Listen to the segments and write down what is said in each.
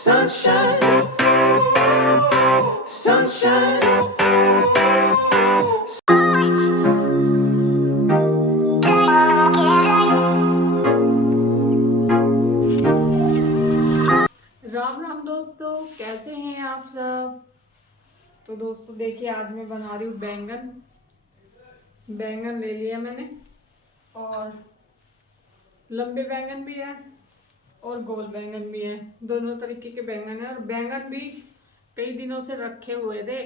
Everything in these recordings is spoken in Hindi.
Sunshine, sunshine. राम राम दोस्तों, कैसे हैं आप सब। तो दोस्तों देखिए, आज मैं बना रही हूँ बैंगन। बैंगन ले लिया मैंने, और लंबे बैंगन भी है और गोल बैंगन भी है। दोनों तरीके के बैंगन है। और बैंगन भी कई दिनों से रखे हुए थे,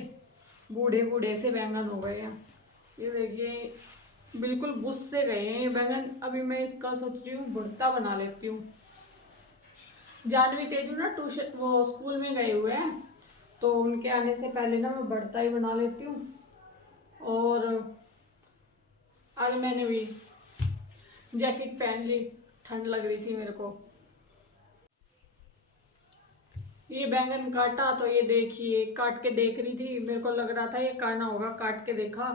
बूढ़े बूढ़े से बैंगन हो गए हैं। ये देखिए, बिल्कुल बुस से गए हैं ये बैंगन। अभी मैं इसका सोच रही हूँ भुर्ता बना लेती हूँ। जानवी तेजू ना ट्यूशन वो स्कूल में गए हुए हैं, तो उनके आने से पहले ना मैं भरता ही बना लेती हूँ। और आज मैंने भी जैकेट पहन ली, ठंड लग रही थी मेरे को। ये बैंगन काटा तो ये देखिए, काट के देख रही थी, मेरे को लग रहा था ये काना होगा, काट के देखा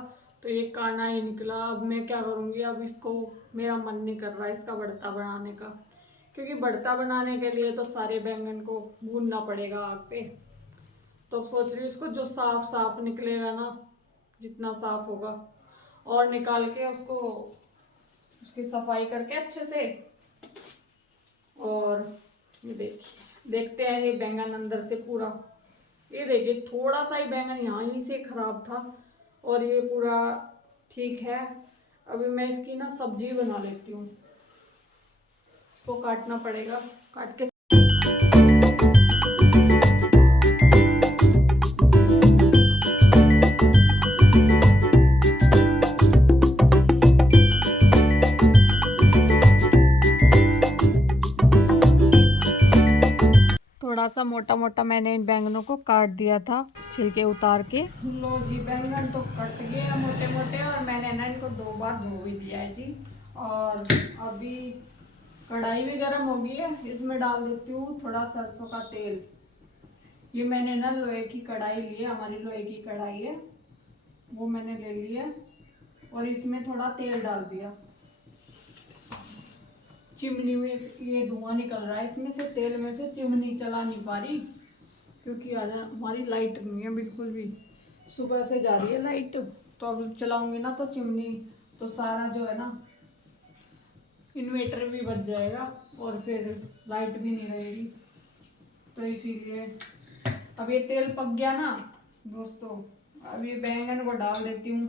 तो ये काना ही निकला। अब मैं क्या करूँगी, अब इसको मेरा मन नहीं कर रहा इसका भरता बनाने का, क्योंकि भरता बनाने के लिए तो सारे बैंगन को भूनना पड़ेगा आग पे। तो सोच रही हूँ इसको जो साफ साफ निकलेगा ना, जितना साफ होगा, और निकाल के उसको उसकी सफाई करके अच्छे से। और ये देखिए, देखते हैं ये बैंगन अंदर से पूरा। ये देखिए, थोड़ा सा ही बैंगन यहाँ ही से खराब था, और ये पूरा ठीक है। अभी मैं इसकी ना सब्जी बना लेती हूँ। इसको काटना पड़ेगा, काट के। थोड़ा सा मोटा मोटा मैंने इन बैंगनों को काट दिया था, छिलके उतार के। लो जी, बैंगन तो कट गए हैं मोटे मोटे, और मैंने ना इनको 2 बार धो भी दिया है जी। और अभी कढ़ाई भी गर्म हो गई है, इसमें डाल देती हूँ थोड़ा सरसों का तेल। ये मैंने ना लोहे की कढ़ाई ली है, हमारी लोहे की कढ़ाई है, वो मैंने ले ली है। और इसमें थोड़ा तेल डाल दिया। चिमनी में ये धुआं निकल रहा है इसमें से, तेल में से। चिमनी चला नहीं पा रही, क्योंकि आज हमारी लाइट नहीं है बिल्कुल भी। सुबह से जा रही है लाइट, तो अब चलाऊंगी ना तो चिमनी, तो सारा जो है ना, इन्वेटर भी बच जाएगा और फिर लाइट भी नहीं रहेगी। तो इसीलिए अब ये तेल पक गया ना दोस्तों, अब ये बैंगन को डाल देती हूँ,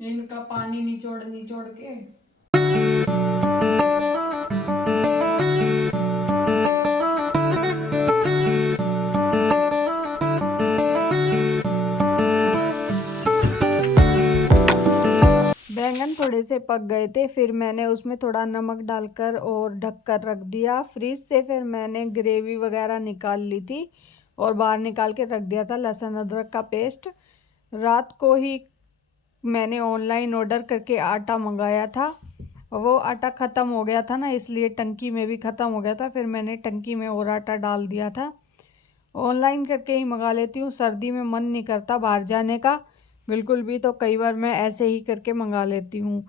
इनका पानी निचोड़ निचोड़ के। बैंगन थोड़े से पक गए थे, फिर मैंने उसमें थोड़ा नमक डालकर और ढककर रख दिया फ्रिज से। फिर मैंने ग्रेवी वगैरह निकाल ली थी और बाहर निकाल के रख दिया था लहसुन अदरक का पेस्ट। रात को ही मैंने ऑनलाइन ऑर्डर करके आटा मंगाया था, वो आटा ख़त्म हो गया था ना, इसलिए टंकी में भी ख़त्म हो गया था। फिर मैंने टंकी में और आटा डाल दिया था। ऑनलाइन करके ही मंगा लेती हूँ, सर्दी में मन नहीं करता बाहर जाने का बिल्कुल भी, तो कई बार मैं ऐसे ही करके मंगा लेती हूँ।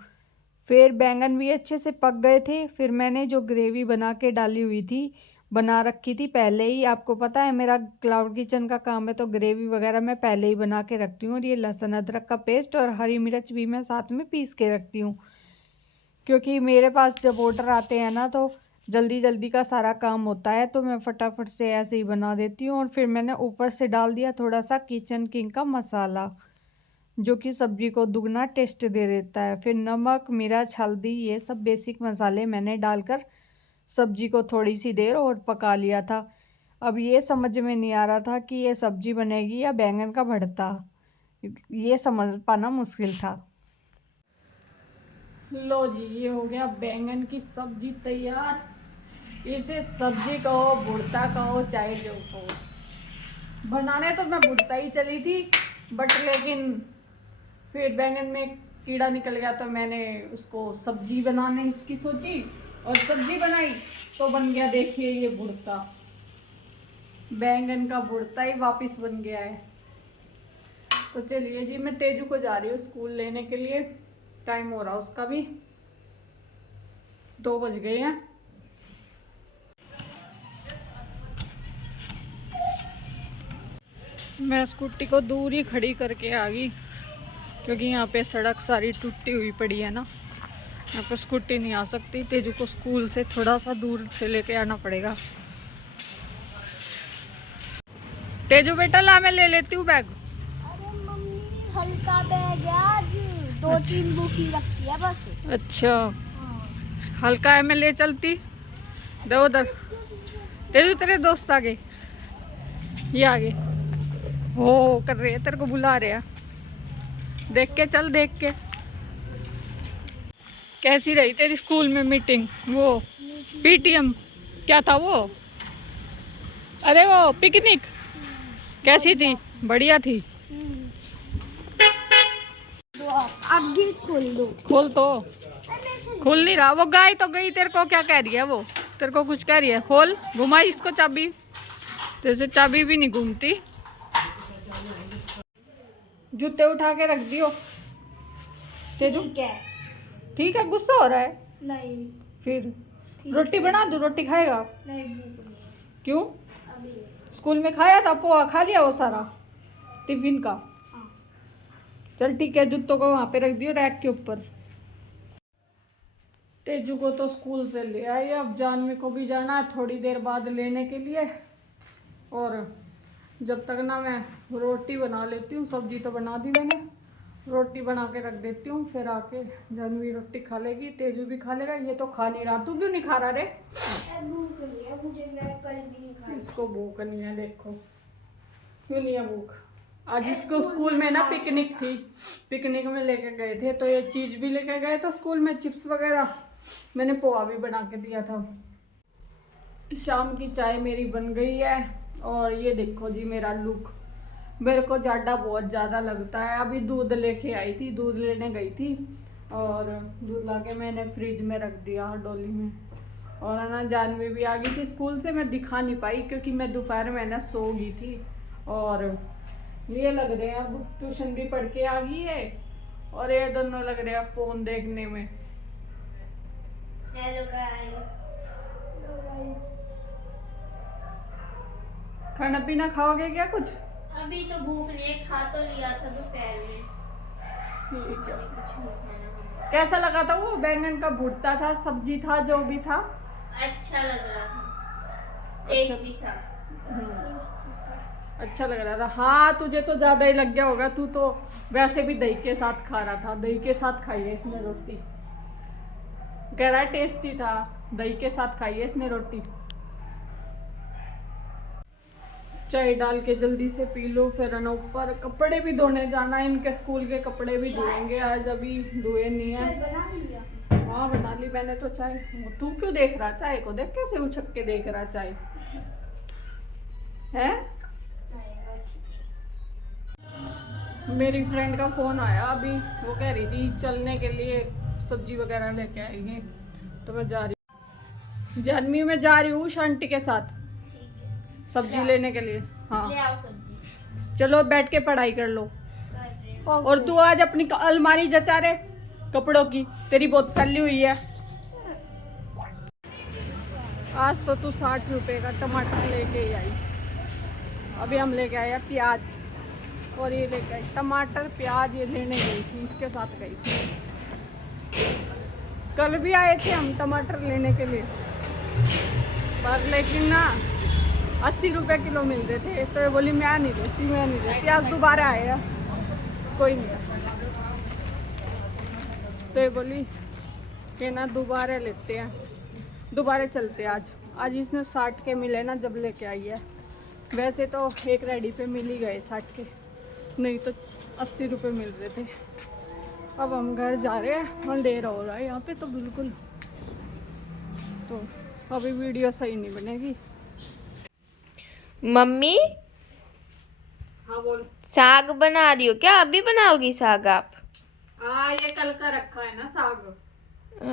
फिर बैंगन भी अच्छे से पक गए थे। फिर मैंने जो ग्रेवी बना के डाली हुई थी, बना रखी थी पहले ही, आपको पता है मेरा क्लाउड किचन का काम है, तो ग्रेवी वगैरह मैं पहले ही बना के रखती हूँ। और ये लहसुन अदरक का पेस्ट और हरी मिर्च भी मैं साथ में पीस के रखती हूँ, क्योंकि मेरे पास जब ऑर्डर आते हैं ना, तो जल्दी जल्दी का सारा काम होता है, तो मैं फटाफट से ऐसे ही बना देती हूँ। और फिर मैंने ऊपर से डाल दिया थोड़ा सा किचन किंग का मसाला, जो कि सब्जी को दुगना टेस्ट दे देता है। फिर नमक, मिर्च, हल्दी, ये सब बेसिक मसाले मैंने डालकर सब्जी को थोड़ी सी देर और पका लिया था। अब ये समझ में नहीं आ रहा था कि ये सब्जी बनेगी या बैंगन का भरता, ये समझ पाना मुश्किल था। लो जी, ये हो गया बैंगन की सब्जी तैयार। इसे सब्जी कहो, भुर्ता कहो, चाहे जो कहो। बनाने तो मैं भुर्ता ही चली थी, बट लेकिन फिर बैंगन में कीड़ा निकल गया, तो मैंने उसको सब्जी बनाने की सोची और सब्जी बनाई, तो बन गया देखिए ये भुर्ता। बैंगन का भुर्ता ही वापस बन गया है। तो चलिए जी, मैं तेजू को जा रही हूँ स्कूल लेने के लिए। टाइम हो रहा उसका भी, 2 बज गए हैं। मैं स्कूटी को दूर ही खड़ी करके आ गई क्योंकि यहाँ पे सड़क सारी टूटी हुई पड़ी है ना, यहाँ पे स्कूटी नहीं आ सकती। तेजू को स्कूल से थोड़ा सा दूर से लेके आना पड़ेगा। तेजू बेटा ला, मैं ले लेती हूँ बैग। अरे मम्मी हल्का बैग है आज, 2-3 बुक ही रखी है बस। अच्छा हल्का है, मैं ले चलती। दो उधर तेजू, तेरे दोस्त आ गए, ये आ गए, हो कर रहे हैं, तेरे को बुला रहे हैं। देख के चल, देख के। कैसी रही तेरी स्कूल में मीटिंग? वो पीटीएम क्या था वो? अरे वो पिकनिक कैसी थी? बढ़िया थी। अब गेट खोल दो। खोल तो, खोल नहीं रहा। वो गाय तो गई, तेरे को क्या कह रही है वो? तेरे को कुछ कह रही है? खोल, घुमा इसको चाबी। जैसे चाबी भी नहीं घूमती। जूते उठा के रख दियो तेजू। ठीक है, गुस्सा हो रहा है? नहीं। फिर रोटी बना दूं? रोटी खाएगा? नहीं, भूख नहीं। क्यों? अभी स्कूल में खाया था पोहा, खा लिया वो सारा टिफिन का? हाँ। चल ठीक है, जूतों को वहां पे रख दियो रैक के ऊपर। तेजू को तो स्कूल से ले आई, अब जानवी को भी जाना है थोड़ी देर बाद लेने के लिए। और जब तक ना मैं रोटी बना लेती हूँ, सब्जी तो बना दी मैंने, रोटी बना के रख देती हूँ। फिर आके जानवी रोटी खा लेगी, तेजू भी खा लेगा। ये तो खा नहीं रहा, तू क्यों नहीं खा रहा रे? भूख नहीं है मुझे, मैं कल भी नहीं खाई। इसको भूख नहीं है, देखो क्यों नहीं है भूख। आज इसको स्कूल में ना पिकनिक थी, पिकनिक में लेके गए थे, तो ये चीज़ भी लेके गए तो स्कूल में चिप्स वगैरह, मैंने पोहा भी बना के दिया था। शाम की चाय मेरी बन गई है। और ये देखो जी मेरा लुक, मेरे को जाडा बहुत ज़्यादा लगता है। अभी दूध लेके आई थी, दूध लेने गई थी और दूध ला के मैंने फ्रिज में रख दिया डोली में। और है ना, जानवी भी आ गई थी स्कूल से, मैं दिखा नहीं पाई क्योंकि मैं दोपहर में ना सो गई थी। और ये लग रहे हैं अब ट्यूशन भी पढ़ के आ गई है, और ये दोनों लग रहे हैं फ़ोन देखने में। Hello guys. खाना पीना खाओगे क्या कुछ? अभी तो भूख नहीं है, खा तो लिया था दोपहर में। ठीक है। कुछ नहीं खाना। कैसा लगा था वो? बैंगन का भुर्ता था, सब्जी था, जो भी था। अच्छा लग रहा था, टेस्टी था। अच्छा लग रहा था। हाँ, तुझे तो ज़्यादा ही लग गया होगा, तू तो वैसे भी दही के साथ खा रहा था। दही के साथ खाई है इसने रोटी, कह रहा है टेस्टी था, दही के साथ खाई है इसने रोटी। चाय डाल के जल्दी से पी लो, फिर है ना ऊपर कपड़े भी धोने जाना है। इनके स्कूल के कपड़े भी धोएंगे आज, अभी धोए नहीं है। बना लिया? हाँ बना ली मैंने तो चाय। तू क्यों देख रहा चाय को? देख कैसे उछक के देख रहा चाय है। मेरी फ्रेंड का फोन आया अभी, वो कह रही थी चलने के लिए सब्जी वगैरह लेके आएंगे, तो मैं जा रही, जानवी में जा रही हूँ शांति के साथ सब्जी लेने के लिए। हाँ ले आओ सब्जी। चलो बैठ के पढ़ाई कर लो। और तू आज अपनी अलमारी जचा रे कपड़ों की, तेरी बहुत फैली हुई है। आज तो तू 60 रुपए का टमाटर लेके ही आई। अभी हम लेके आए प्याज, और ये लेके आई टमाटर प्याज, ये लेने गई थी, इसके साथ गई थी। कल भी आए थे हम टमाटर लेने के लिए, पर लेकिन ना 80 रुपए किलो मिल रहे थे, तो ये बोली मैं नहीं देती। आज दोबारा आया, कोई नहीं, तो ये बोली कि ना दोबारा लेते हैं, दोबारा चलते हैं आज इसने 60 के मिले ना जब लेके आई है। वैसे तो एक रेडी पे मिल ही गए 60 के, नहीं तो 80 रुपये मिल रहे थे। अब हम घर जा रहे हैं, अंधेरा हो रहा है यहाँ पे तो बिल्कुल, तो अभी वीडियो सही नहीं बनेगी। मम्मी हाँ बोल। साग बना रही हो क्या? अभी बनाओगी साग आप? हाँ ये कल का रखा है ना साग।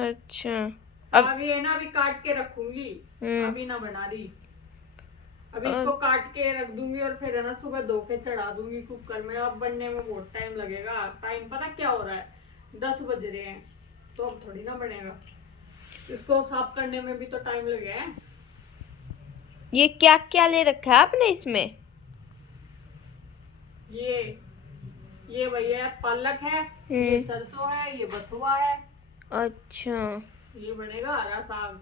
अच्छा साग ये ना अभी काट के रखूंगी, अभी ना बना रही। अभी इसको काट के रख दूंगी और फिर है ना सुबह धो के चढ़ा दूंगी कुकर में। अब बनने में बहुत टाइम लगेगा। टाइम पता क्या हो रहा है, 10 बज रहे हैं, तो अब थोड़ी ना बनेगा। इसको साफ करने में भी तो टाइम लगे है। ये क्या क्या ले रखा है आपने इसमें? ये भैया पालक है, ये सरसों है, ये बथुआ है। अच्छा, ये बनेगा हरा साग।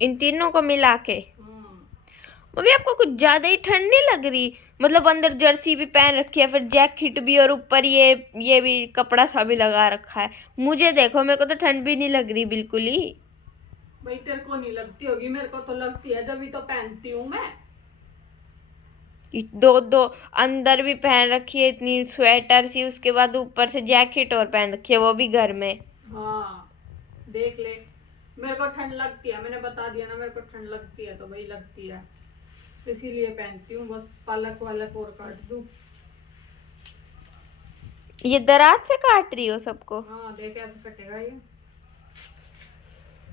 इन तीनों को मिला के। मम्मी आपको कुछ ज्यादा ही ठंड नहीं लग रही? मतलब अंदर जर्सी भी पहन रखी है, फिर जैकेट भी, और ऊपर ये भी कपड़ा सा भी लगा रखा है। मुझे देखो, मेरे को तो ठंड भी नहीं लग रही बिल्कुल ही। भाई तेरे को नहीं लगती होगी, मेरे को तो लगती है, जब भी तो पहनती हूँ मैं। दो दो अंदर भी पहन रखी है इतनी स्वेटर सी, उसके बाद ऊपर से जैकेट और पहन रखी है, वो भी घर में। हाँ देख ले, मेरे को ठंड लगती है, मैंने बता दिया ना, मेरे को ठंड लगती है तो भाई लगती है, इसीलिए पहनती हूँ। बस पालक वालक और काट दूँ। ये दराज से काट रही हो सबको? हाँ देख ऐसे कटेगा ये,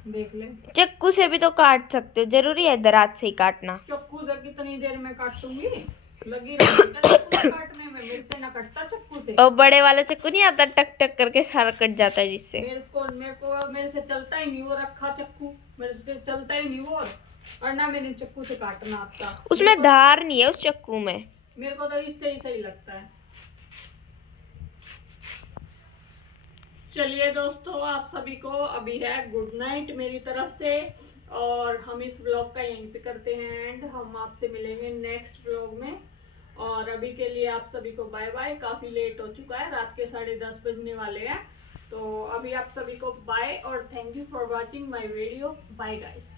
देख ले। चाकू से भी तो काट सकते हो, जरूरी है दराज से ही काटना? चक्कू से कितनी देर में काटूंगी, लगी रहेगी ना चक्कू से काटने में, मेरे से ना कटता चक्कू से। और बड़े वाला चाकू नहीं आता, टक टक करके सारा कट जाता है जिससे। मेरे से चलता ही नहीं वो रखा चक्कू, मेरे से चलता ही नहीं वो, और ना मैंने चक्कू से काटना आता। उसमें धार नहीं है उस चाकू में। मेरे को तो इससे ही सही लगता है। चलिए दोस्तों, आप सभी को अभी है गुड नाइट मेरी तरफ से, और हम इस व्लॉग का यहीं पे करते हैं एंड। हम आपसे मिलेंगे नेक्स्ट व्लॉग में, और अभी के लिए आप सभी को बाय बाय। काफ़ी लेट हो चुका है, रात के 10:30 बजने वाले हैं, तो अभी आप सभी को बाय और thank you for watching my video. Bye guys.